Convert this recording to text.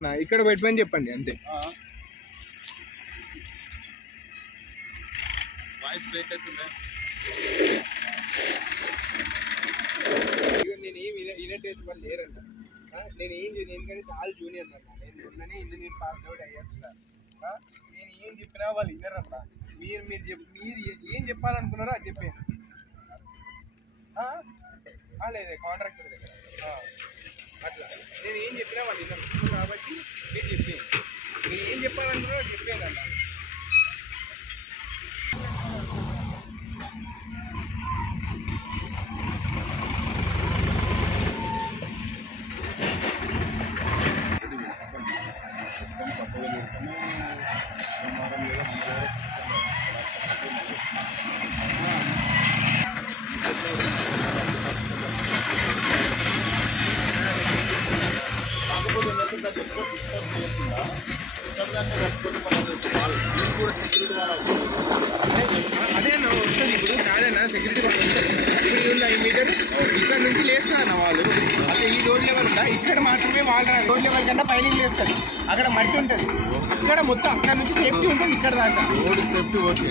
ఇక్కడ పెట్టమని చెప్పండి అంతే. వాయిస్ బ్రేక్ అవుతుంది. నేను ఏం వినేటట్టు వాళ్ళు లేరన్న. నేను ఎందుకంటే చాలా జూనియర్ అన్న. నేను మొన్ననే ఇంజనీర్ పాస్ అవుట్ అయ్యేస్తున్నా. నేను ఏం చెప్పినా వాళ్ళు వినరన్న. మీరు ఏం చెప్పాలనుకున్నారో అది చెప్పాను. లేదు కాంట్రాక్టర్ దగ్గర అట్లా నేను ఏం చెప్పినా వాళ్ళు వినరు కాబట్టి మీరు చెప్పాను. నేను ఏం చెప్పాలనుకున్నారో అది చెప్పాను అన్న. అదే అన్న వస్తుంది ఇప్పుడు. కాదన్నా సెక్యూరిటీ వాళ్ళు వస్తుంది. ఇప్పుడు 5 మీటర్లు ఇక్కడ నుంచి లేస్తారు అన్న వాళ్ళు. అక్కడ ఈ రోడ్ లెవెల్ ఉందా ఇక్కడ మాత్రమే వాళ్ళు రోడ్ లెవెల్ కన్నా పైన లేస్తారు. అక్కడ మట్టి ఉంటుంది. ఇక్కడ మొత్తం అక్కడ నుంచి సేఫ్టీ ఉంటుంది ఇక్కడ దాకా. Road safety okay.